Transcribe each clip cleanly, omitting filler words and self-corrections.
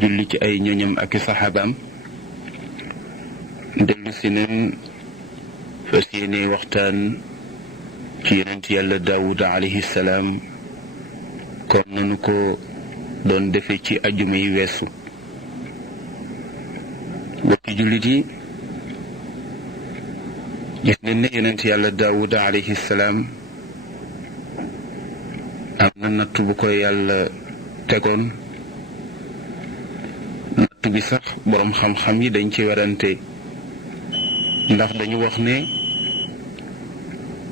julli ci ay ñoñam ak i saxaabaam dellu si neen fas yéene waxtaan ci yonent yàlla daawuda alayhi salaam comme nanu ko doon defe ci ajjuma yi weesu. bokki jullit yi gis nañ ne yonent yàlla daawuda alayhi salaam am na natt bu ko yàlla tegoon. natt bi sax boroom xam-xam yi dañ ci werante ndax dañu wax ne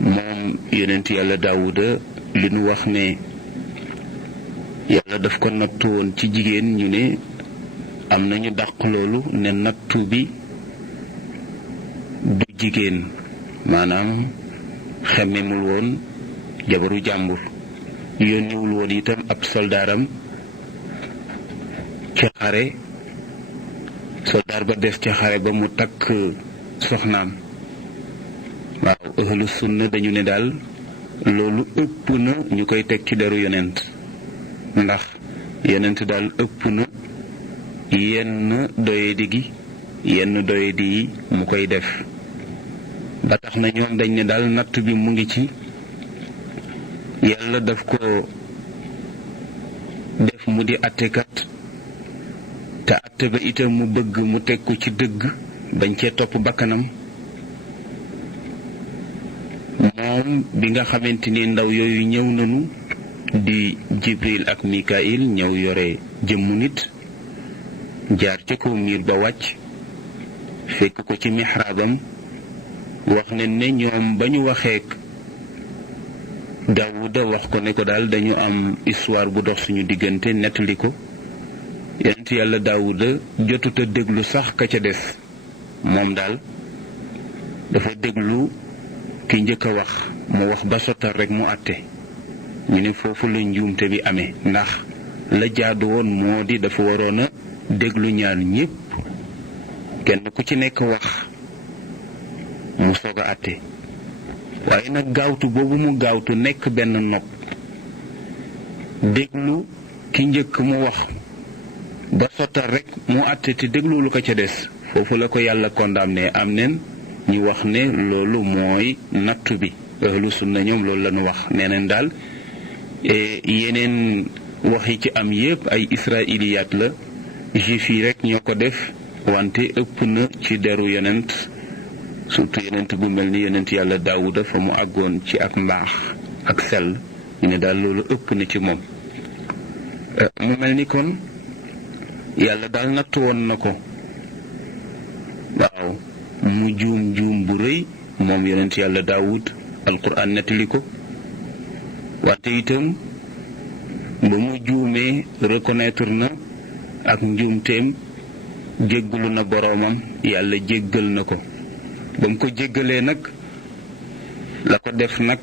moom yonent yàlla daawuda li nu wax ne yàlla daf ko nattu woon ci jigéen ñu ne am nañu dàq loolu ne nattu bi du jigéen maanaam xemmemul woon jabaru jàmbur yónniwul woon itam ab soldaaram ci xare soldaar ba des ci xare ba mu takk soxnaam. waaw ahlu sunna dañu ne daal loolu ëpp na ñu koy teg ci deru yonent ndax yonent daal ëpp na yenn doyadi gi yenn doyadi yi mu koy def ba tax na ñoom dañ ne daal natt bi mu ngi ci yàlla daf ko def mu di attekat te atte ba itam mu bëgg mu teg ko ci dëgg bañ cee topp bakkanam. moom bi nga xamante ni ndaw yooyu ñëw nañu di Jibril ak Mikail ñëw yore jëmmu nit jaar ca kaw miir ba wàcc fekk ko ci mixraabam wax ne ñoom ba ñu waxeek Daawuda wax ko ne ko daal dañu am histoire bu dox suñu diggante nettali ko yonent yàlla Daawuda jotut a déglu sax ka ca des moom daal dafa déglu ki njëkk a wax mu wax ba sottal rekk mu àtte ñu ne foofu la njuumte bi amee ndax la jaadu woon moo di dafa waroon a déglu ñaar ñépp kenn ku ci nekk wax mu soog a àtte waaye nag gaawtu boobu mu gaawtu nekk benn nopp déglu ki njëkk mu wax ba sottal rekk mu àtte te déglu lu ko ca des foofu la ko yàlla condamné am neen ñu wax ne loolu mooy nattu bi ahlu sunna ñoom loolu la ñu wax nee neen daal yeneen wax yi ci am yépp ay israiliyaat la juif yi rek ñoo ko def wante ëpp na ci deru yonent surtout yonent bu mel ni yonent yàlla daawuda fa mu àggoon ci ak mbaax ak sell ñu ne daal loolu ëpp na ci moom. mu mel ni kon yàlla daal nattu woon na ko waaw mu juum bu rëy moom yonent yàlla daawud alquran nettali ko wante itam ba mu juumee reconnaître na ak njuumteem jéggalu na boroomam yàlla jéggal na ko ba mu ko jéggalee nag la ko def nag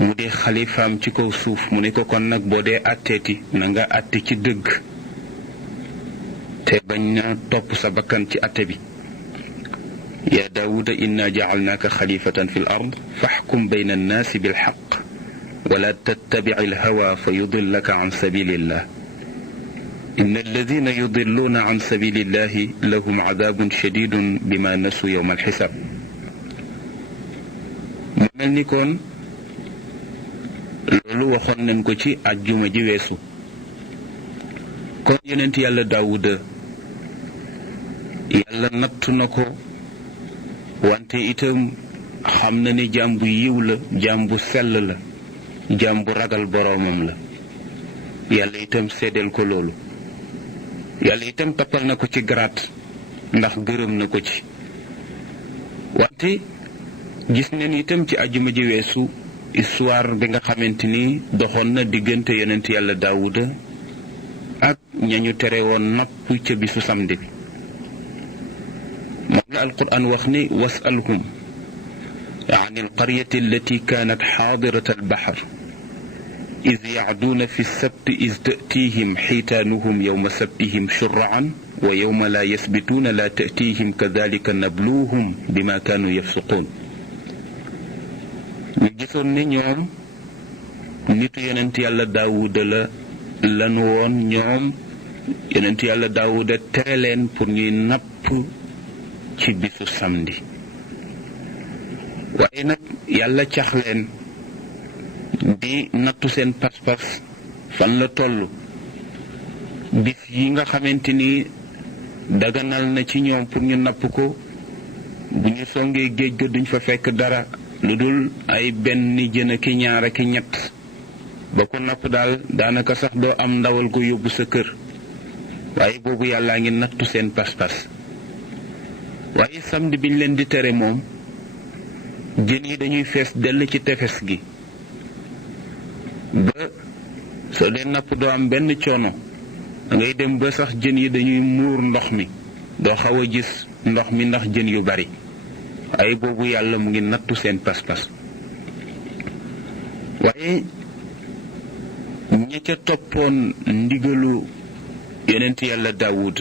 mu di xalifaam ci kaw suuf mu ne ko kon nag boo dee àtteeti na nga àtte ci dëgg te bañ na topp sa bakkan ci àtte bi يا داود إنا جعلناك خليفة في الأرض فاحكم بين الناس بالحق ولا تتبع الهوى فيضلك عن سبيل الله إن الذين يضلون عن سبيل الله لهم عذاب شديد بما نسوا يوم الحساب. mel ni kon loolu waxoon nañ ko ci àjjuma ji weesu kon yonent yàlla Daawuda yàlla nattu na ko wante itam xam na ni jaam bu yiw la jaam bu sell la jaam bu ragal boroomam la yàlla itam seedeel ko loolu yàlla itam tappal na ko ci garaat ndax gërëm na ko ci wante gis neen itam ci àjjuma ji weesu histoire bi nga xamante ni doxoon na diggante yonent yàlla Daawuda ak ñañu tere woon napp ca bisu samedi bi moom la alquran wax ni wasalhum an alqaryati allati kanat xaadirata albaxar id yacduuna fi lsabti id tatihim xiitaanuhum yowma sabtihim shuraan wa yowma laa yasbituuna laa tatihim kadalika nabluuhum bima kaanu yafsuquun ñu gisoon ne ñoom nitu yonent yàlla Daawuda la lanu woon ñoom yonent yàlla daawuda tere leen pour ñuy napp ci bisu samedi. waaye nag yàlla cax leen di nattu seen pas-pas fan la toll. bis yi nga xamante ni daganal na ci ñoom pour ñu napp ko, bu ñu songee géej ga duñ fa fekk dara lu dul ay benn jën ki ñaar ak ñett, ba ko napp daal daanaka sax doo am ndawal gu yóbbu sa kër. waaye boobu yàllaa ngi nattu seen pas-pas. waaye samedi biñ leen di tere moom, jën yi dañuy fees dell ci tefes gi ba soo dee napp doo am benn coono. da ngay dem ba sax jën yi dañuy muur ndox mi, doo xaw a gis ndox mi ndax jën yu bari. waaye boobu yàlla mu ngi nattu seen pas-pas. waaye ña ca toppoon ndigalu yonent yàlla Daawud,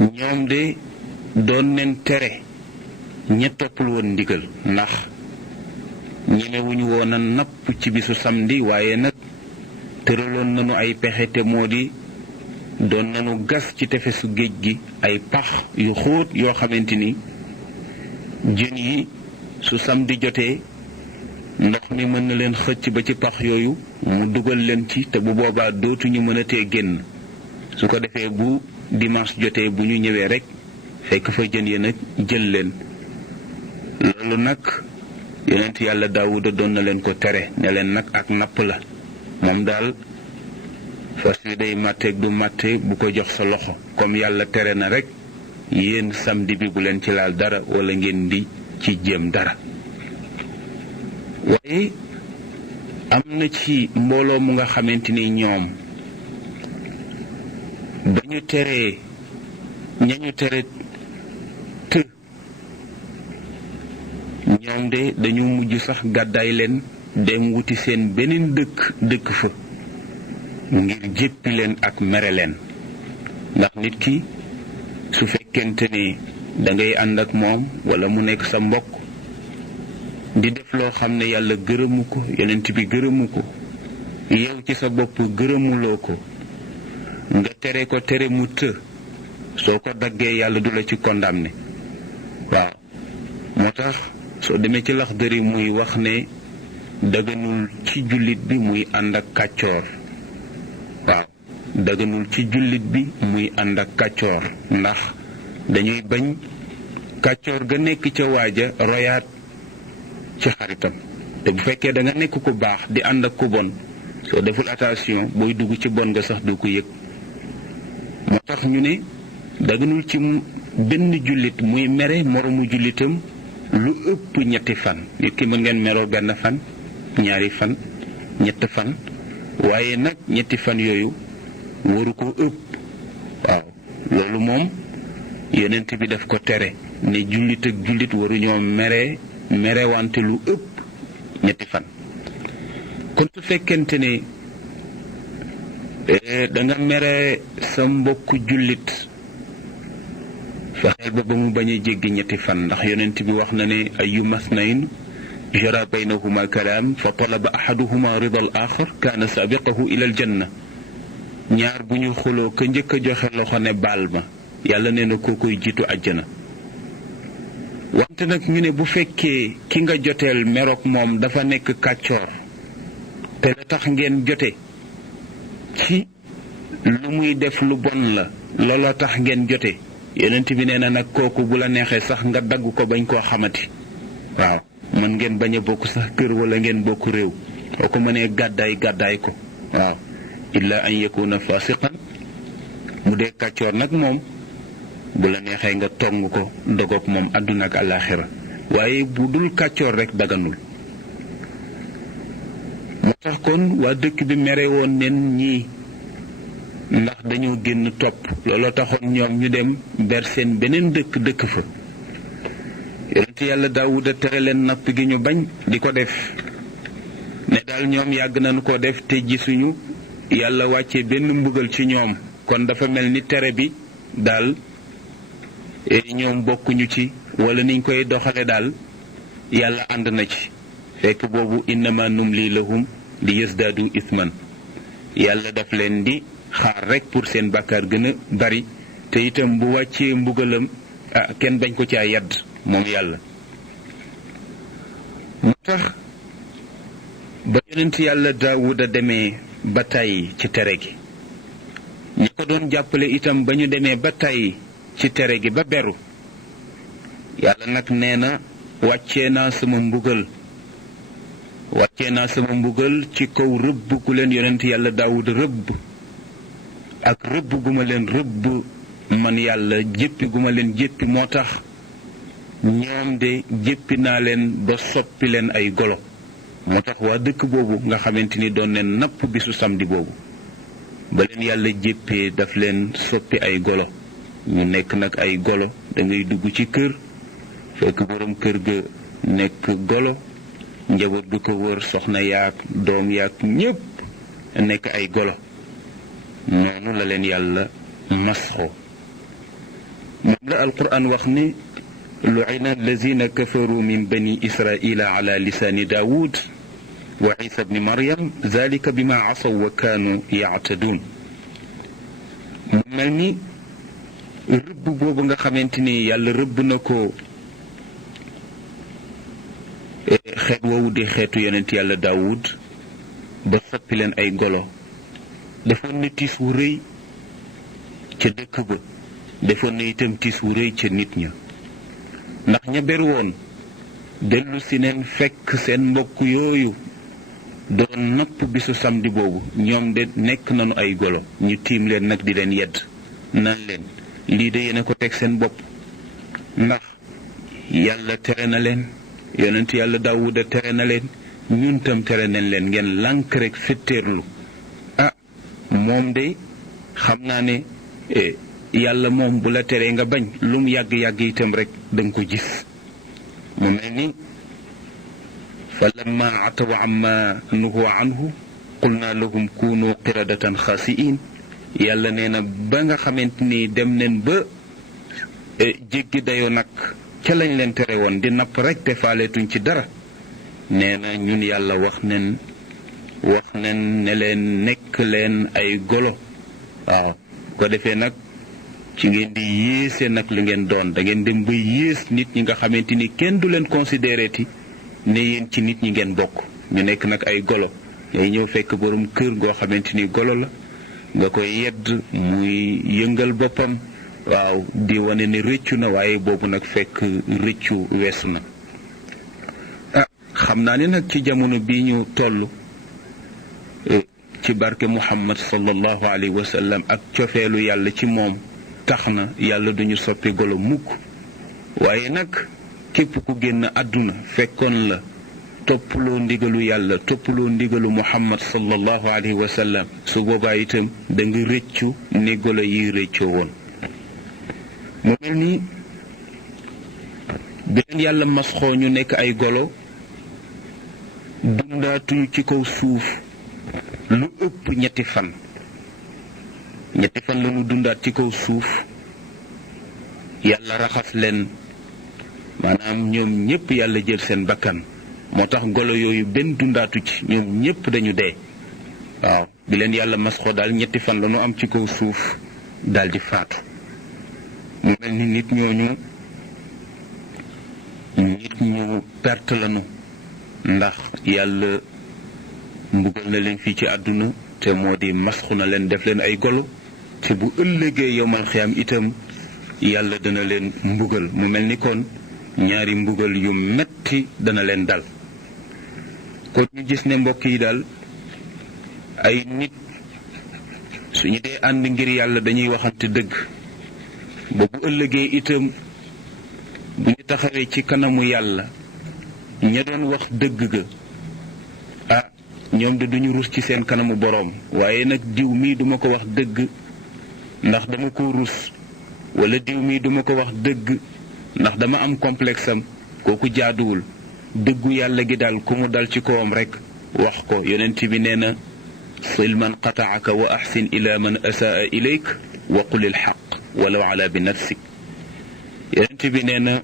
ñoom de doon leen tere ña toppul woon ndigal, ndax ñemewuñu woon a napp ci bisu samedi. waaye nag tëraloon nañu ay pexe, te moo di doon nañu gas ci tefesu géej gi ay pax yu xóot yoo xamante ni jën yi su samedi jotee ndox mi mën na leen xëcc ba ci pax yooyu mu dugal leen ci, te bu boobaa dootuñu mën a tee génn. su ko defee bu dimanche jotee bu ñu ñëwee rek fekk fa jën yi nag jël leen. loolu nag yonent yàlla Daawuda doon na leen ko tere, ne leen nag ak napp la. moom daal fas wi day màtteeg du màtte bu ko jox sa loxo, comme yàlla tere na rek yéen samedi bi bu leen ci laal dara wala ngeen di ci jéem dara. waaye am na ci mbooloo mu nga xamante ni ñoom ba ñu teree ñañu tere të ñoom de dañu mujj sax gàddaay leen dem wuti seen beneen dëkk fa ngir jéppi leen ak mere leen. ndax nit ki su fekkente ni dangay ànd ak moom wala mu nekk sa mbokk di def loo xam ne yàlla gërëmu ko, yonent bi gërëmu ko, yow ci sa bopp gërëmuloo ko, nga tere ko tere mu të, soo ko daggee yàlla du la ci condamné. waaw moo tax soo demee ci Laxdari muy wax ne daganul ci jullit bi muy ànd ak kàccoor. waaw daganul ci jullit bi muy ànd ak kàccoor, ndax dañuy bañ kàccoor ga nekk ca waaja royaat ci xaritam. te bu fekkee da nga nekk ku baax di ànd ak ku bon, soo deful attention booy dugg ci bon nga sax du ko yëg. moo tax ñu ne daganul ci benn jullit muy mere moromu jullitam lu ëpp ñetti fan. nit ki mën ngeen meroo benn fan, ñaari fan, ñett fan, waaye nag ñetti fan yooyu waru ko ëpp. waaw loolu moom yonent bi daf ko tere, ne jullit ak jullit waruñoo merewante lu ëpp ñetti fan. kon su fekkente ne da nga mere sa mbokku jullit, fexeel ba mu bañ a jéggi ñetti fan, ndax yonent bi wax na ne ayu masnayn jara baynahuma kalaam fa talaba ahaduhuma rida al axar kaana sabiqahu ila al janna. ñaar bu ñu xuloo ka njëkk a joxe loxo ne baal ma, yàlla nee na koo koy jiitu àjjana. wante nag ñu ne bu fekkee ki nga joteel meroog moom dafa nekk kàccoor, te la tax ngeen jote ci lu muy def lu bon la, looloo tax ngeen jote, yonent bi nee na nag kooku bu la neexee sax nga dagg ko bañ koo xamati. waaw mën ngeen bañ a bokk sax kër wala ngeen bokk réew, boo ko mënee gàddaay ko. waaw illa an yakuna fasiqan, mu dee kàccoor nag moom bu la neexee nga tong ko dogoog moom àdduna ak àllaaxira, waaye bu dul kàccoor rek daganul. moo tax kon waa dëkk bi mere woon nen ñii ndax dañoo génn topp, looloo taxoon ñoom ñu dem ber seen beneen dëkk fa. yonent yàlla Daawuda tere leen napp gi ñu bañ di ko def, ne daal ñoom yàgg nañu ko def te gisuñu yàlla wàcce benn mbugal ci ñoom, kon dafa mel ni tere bi daal ñoom bokkuñu ci, wala niñ koy doxale daal yàlla ànd na ci. fekk boobu innama numli lahum li yasdaadu isman, yàlla daf leen di xaar rek pour seen bàkkaar gën a bari te itam bu wàccee mbugalam kenn bañ ko caa yadd moom yàlla. moo tax ba yonent yàlla Daawuda demee ba tàyyi ci tere gi, ñi ko doon jàppale itam ba ñu demee ba tàyyi ci tere gi ba beru, yàlla nag nee na wàccee naa sama mbugal ci kaw rëbb ku leen yonent yàlla Daawuda rëbb ak rëbb gu ma leen rëbb man yàlla, jéppi gu ma leen jéppi moo tax ñoom de jéppi naa leen ba soppi leen ay golo. moo tax waa dëkk boobu nga xamante ni doon leen napp bisu samedi boobu, ba leen yàlla jéppee daf leen soppi ay golo. ñu nekk nag ay golo. da ngay dugg ci kër fekk borom kër ga nekk golo, njaboot du ko wër, soxna yaak doom yaak ñépp nekk ay golo. noonu la leen yàlla masxoo. moom la alquran wax ni lu'ina allazina kafaru min bani israila ala lisaani daawud wa isa bni maryam zalika bima asaw wa kaanu yaataduun. mu mel ni rëbb boobu nga xamante ni yàlla rëbb na ko xeet woowu di xeetu yonent yàlla daawud ba soppi leen ay golo, defoon na tiis wu rëy ca dëkk ba, defoon na itam tiis wu rëy ca nit ña. ndax ña ber woon dellu si neen fekk seen mbokk yooyu doon napp bisu samedi boobu, ñoom de nekk nañu ay golo. ñu tiim leen nag di leen yedd nan leen lii de yéen a ko teg seen bopp, ndax yàlla tere na leen, yonent yàlla Daawuda tere na leen, ñun tam tere nañ leen, ngeen lànk rek fetteerlu. moom de xam naa ne yàlla moom bu la teree nga bañ, lu mu yàgg-yàgg itam rek danga ko gis. mu mel ni fa lamma ataw amma nuhu anhu qulna lahum kunu qiradatan xaasiin. yàlla nee na ba nga xamante ni dem neen ba jéggi dayoo nag ca lañ leen tere woon di napp rek te faaleetuñ ci dara, nee na ñun yàlla wax nen ne leen nekk leen ay golo. waaw ko defee nag ci ngeen di yéese nag lu ngeen doon, da ngeen dem ba yées nit ñi nga xamante ni kenn du leen considéré ti ne yéen ci nit ñi ngeen bokk. ñu nekk nag ay golo. ngay ñëw fekk borom kër goo xamante ni golo la, nga koy yedd muy yëngal boppam, waaw di wane ne rëccu na, waaye boobu nag fekk rëccu weesu na. xam naa ne nag ci jamono bii ñu toll, ci barke Muhammad sallallahu alayhi wa sallam ak cofeelu yàlla ci moom, tax na yàlla duñu soppi golo mukk. waaye nag képp ku génn àdduna fekkoon la toppaloo ndigalu yàlla, toppaloo ndigalu Muhammad sallallahu alayhi wa sallam, su boobaa itam da nga rëccu ni golo yi rëccoo woon. mu mel ni bi leen yàlla masxoo ñu nekk ay golo, dundaatuñu ci kaw suuf lu ëpp ñetti fan la ñu dundaat ci kaw suuf. yàlla raxas leen, maanaam ñoom ñépp yàlla jël seen bakkan. moo tax golo yooyu benn dundaatu ci, ñoom ñépp dañu dee. waaw bi leen yàlla masxoo daal ñetti fan la ñu am ci kaw suuf daal di faatu. mu mel ni nit ñu perte lañu, ndax yàlla mbugal na leen fii ci àdduna te moo di masxu na leen, def leen ay golo, te bu ëllëgee yowmal xiyaam itam yàlla dana leen mbugal. mu mel ni kon ñaari mbugal yu metti dana leen dal. kon ñu gis ne mbokk yi daal, ay nit suñu dee ànd ngir yàlla dañuy waxante dëgg, ba bu ëllëgee itam bu ñu taxawee ci kanamu yàlla, ña doon wax dëgg ga ñoom de duñu rus ci seen kanamu boroom, waaye nag diw mii duma ko wax dëgg ndax dama ko rus, wala diw mii duma ko wax dëgg ndax dama am complexe am, kooku jaaduwul. dëggu yàlla gi daal ku mu dal ci kawam rek wax ko. yonent bi nee na sil man qataaka wa ahsin ila man asaa ilayk wa qul il xaq walaw ala bi nafsik. yonent bi nee na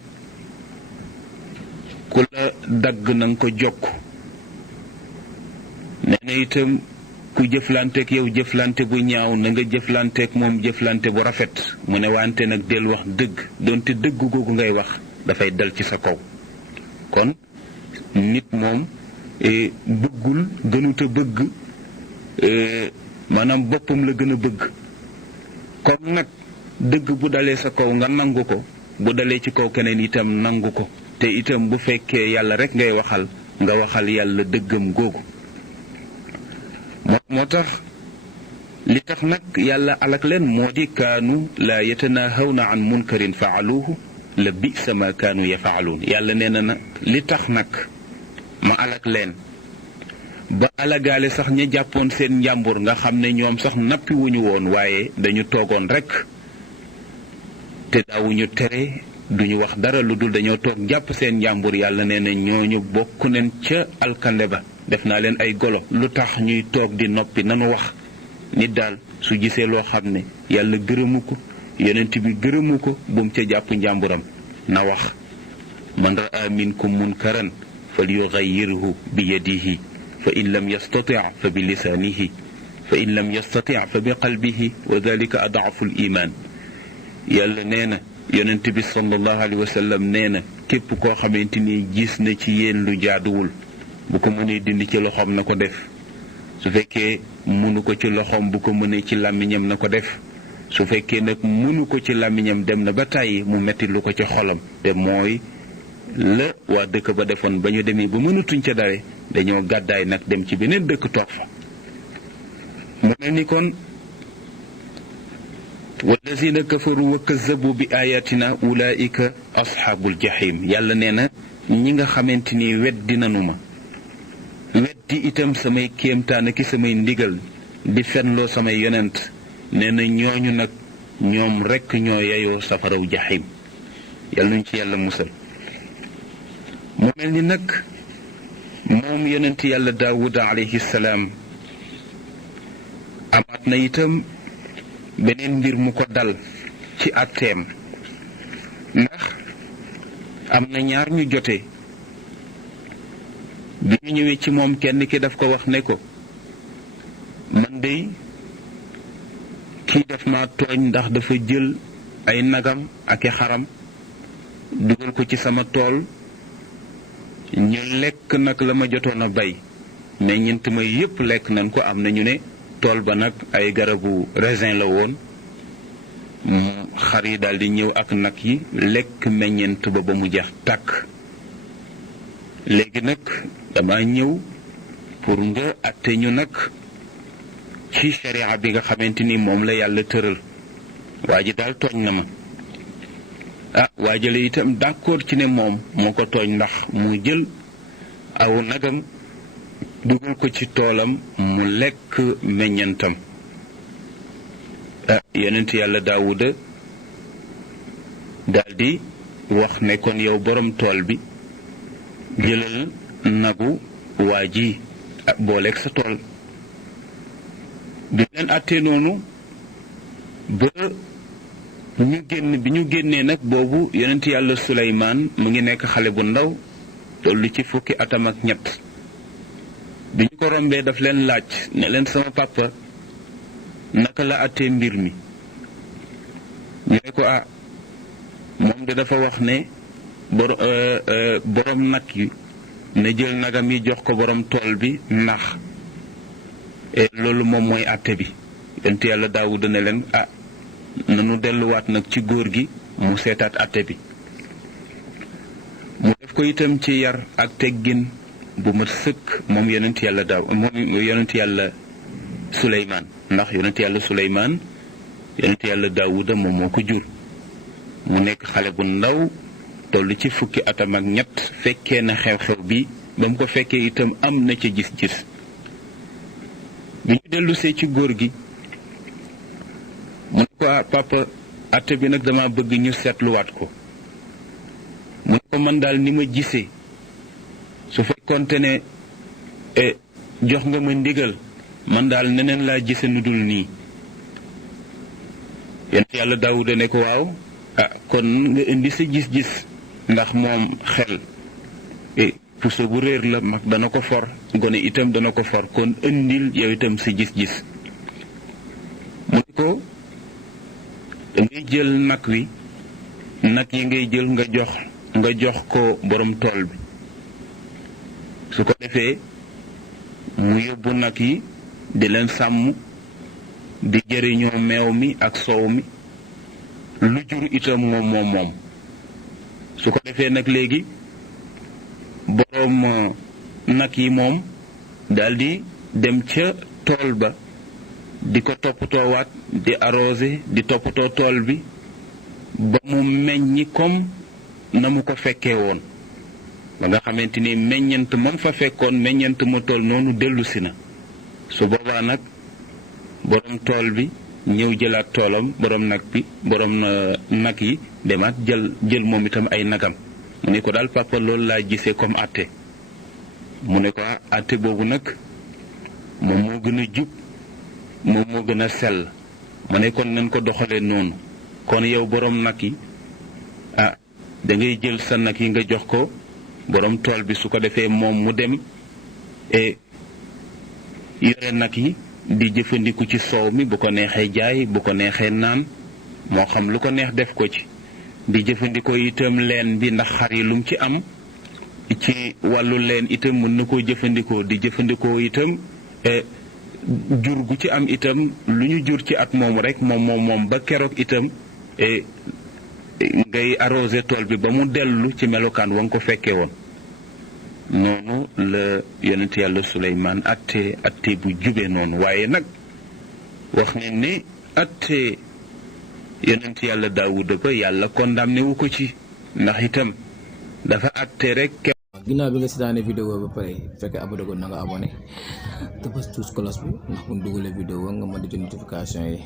ku la dagg na nga ko jokk. nee na itam ku jëflanteek yow jëflante bu ñaaw na nga jëflanteek moom jëflante bu rafet mu ne wante nag del wax dëgg donte dëgg googu ngay wax dafay dal ci sa kaw. kon nit moom bëggul gënuta bëgg maanaam boppam la gën a bëgg. kon nag dëgg bu dalee sa kaw nga nangu ko, bu dalee ci kaw keneen itam nangu ko, te itam bu fekkee yàlla rek ngay waxal nga waxal yàlla dëggam googu. moo tax li tax nag yàlla alak leen moo di kaanu laa yatanahawna an munkarin faaluuhu la bisa ma kaanu yafaaluun. yàlla nee na li tax nag ma alak leen ba alagaale sax ña jàppoon seen njàmbur nga xam ne ñoom sax nappi wuñu woon waaye dañu toogoon rek te daawuñu tere duñu wax dara lu dul dañoo toog jàpp seen njàmbur. yàlla nee na ñooñu bokk nañ ca alkande ba, def naa leen ay golo. lu tax ñuy toog di noppi nanu wax. nit daal su gisee loo xam ne yàlla gërëmu ko yonent bi gërëmu ko bu mu ca jàpp njàmburam na wax. man raa minkum munkaran falyughayyirhu bi yadihi fa in lam yastati fa bi lisaanihi fa in lam yastati fa bi qalbihi wa dalika adaafu l iman. yàlla nee na yonent bi sallallahu alayhi wa sallam nee na képp koo xamante ni gis na ci yéen lu jaaduwul bu ko mënee dindi ci loxoom na ko def. su fekkee mënu ko ci loxoom bu ko mënee ci làmmiñam na ko def. su fekkee nag mënu ko ci làmmiñam dem na ba tàyyi mu metti lu ko ci xolam, te mooy la waa dëkk ba defoon ba ñu demee ba mënatuñ ca dare dañoo gàddaay nag dem ci beneen dëkk toog fa. mu mel ni kon wallazina kafaru wa kazzabu bi ayatina ulaika asxaabul jahim. yàlla nee na ñi nga xamante ni weddi nanu ma, weddi itam samay kéemtaan ki samay ndigal, di fenloo samay yonent, nee na ñooñu nag ñoom rekk ñoo yeyoo safaraw jahim. yàlla nuñ ci yàlla musal. mu mel ni nag moom yonent yàlla daawuda alayhi salaam amaat na itam beneen mbir mu ko dal ci àtteem, ndax am na ñaar ñu jote. bi ñu ñëwee ci moom kenn ki daf ko wax ne ko man de kii daf ma tooñ ndax dafa jël ay nagam ak i xaram dugal ko ci sama tool, ñu lekk nag la ma jotoon a bay mais ñeent ma yépp lekk nañ ko. am na ñu ne tool ba nag ay garabu raisin la woon, xar yi daal di ñëw ak nag yi lekk meññeent ba mu jeex tàkk. léegi nag dama ñëw pour nga atte ñu nag ci sharia bi nga xamante ni moom la yàlla tëral. waa ji daal tooñ na ma. waajale itam d'accord ci ne moom moo ko tooñ ndax mu jël aw nagam dugal ko ci toolam mu lekk meññantam. yonent yàlla daawuda daldi wax ne kon yow borom tool bi jëlal nagu waa ji booleeg sa tool. bi leen àttee noonu ba bi ñu génnee nag boobu yonent yàlla Suleymaan mu ngi nekk xale bu ndaw tollu ci fukki atam ak ñett. bi ñu ko rombee daf leen laaj ne leen sama papa naka la àttee mbir mi. ñu ne ko moom de dafa wax ne borom nag yi na jël nagam yi jox ko borom tool bi ndax loolu moom mooy àtte bi. yonent yàlla Daawuda ne leen nanu delluwaat nag ci góor gi mu seetaat àtte bi. mu def ko itam ci yar ak teggin bu mat sëkk moom yonent yàlla Suleymaan, ndax yonent yàlla Suleymaan yonent yàlla Daawuda moom moo ko jur. mu nekk xale bu ndaw toll ci fukki atam ak ñett, fekkee na xew-xew bi ba mu ko fekkee itam am na ca gis-gis. bi ñu dellusee ci góor gi mu ne ko papa àtte bi nag dama bëgg ñu seetluwaat ko. mu ne ko man daal ni ma gisee su fekkoonte ne jox nga ma ndigal man daal neneen laa gise nu dul nii. yonent yàlla Daawuda ne ko waaw kon nga indi sa gis-gis ndax moom xel puso bu réer la mag dana ko for gone itam dana ko for kon indil yow itam si gis-gis mu ne ko dangay jël nag wi nag yi ngay jël nga jox ko borom tool bi su ko defee mu yóbbu nag yi di leen sàmm di jëriñoo meew mi ak soow mi lu jur itam moom su ko defee nag léegi boroom nag yi moom daldi dem ca tool ba di ko toppatoowaat di arrosé di toppatoo tool bi ba mu meññi comme na mu ko fekkee woon ba nga xamante ni meññant moom fa fekkoon meññant mu tool noonu dellusi na su boobaa nag boroom tool bi ñëw jëlaat toolam boroom nag yi demaat jël moom itam ay nagam mu ne ko daal papa loolu laa gisee comme àtte mu ne ko àtte boobu nag moom moo gën a jub moom moo gën a sell mu ne kon nañ ko doxalee noonu kon yow boroom nag yi da ngay jël sa nag yi nga jox ko boroom tool bi su ko defee moom mu dem yore nag yi di jëfandiku ci soow mi bu ko neexee jaay bu ko neexee naan moo xam lu ko neex def ko ci di jëfandikoo itam leen bi ndax xar yi lum ci am ci wàllu leen itam mën na koo jëfandikoo di jëfandikoo itam jur gu ci am itam lu ñu jur ci at moom rek moom ba keroog itam ngay arrosé tool bi ba mu dellu ci melokaan wa nga ko fekkee woon noonu la yonent yàlla Suleymaan atte bu jube noonu waaye nag wax ne ni atte yonent yàlla Daawuda ba yàlla condamné wu ko ci ndax itam dafa atte rek. ginnaaw bi nga seetaanee vidéo ba pare fekkee abonné ko na nga abonné te bës touche cloche bi ndax bu ñu dugalee vidéo nga mën di jot notification yi.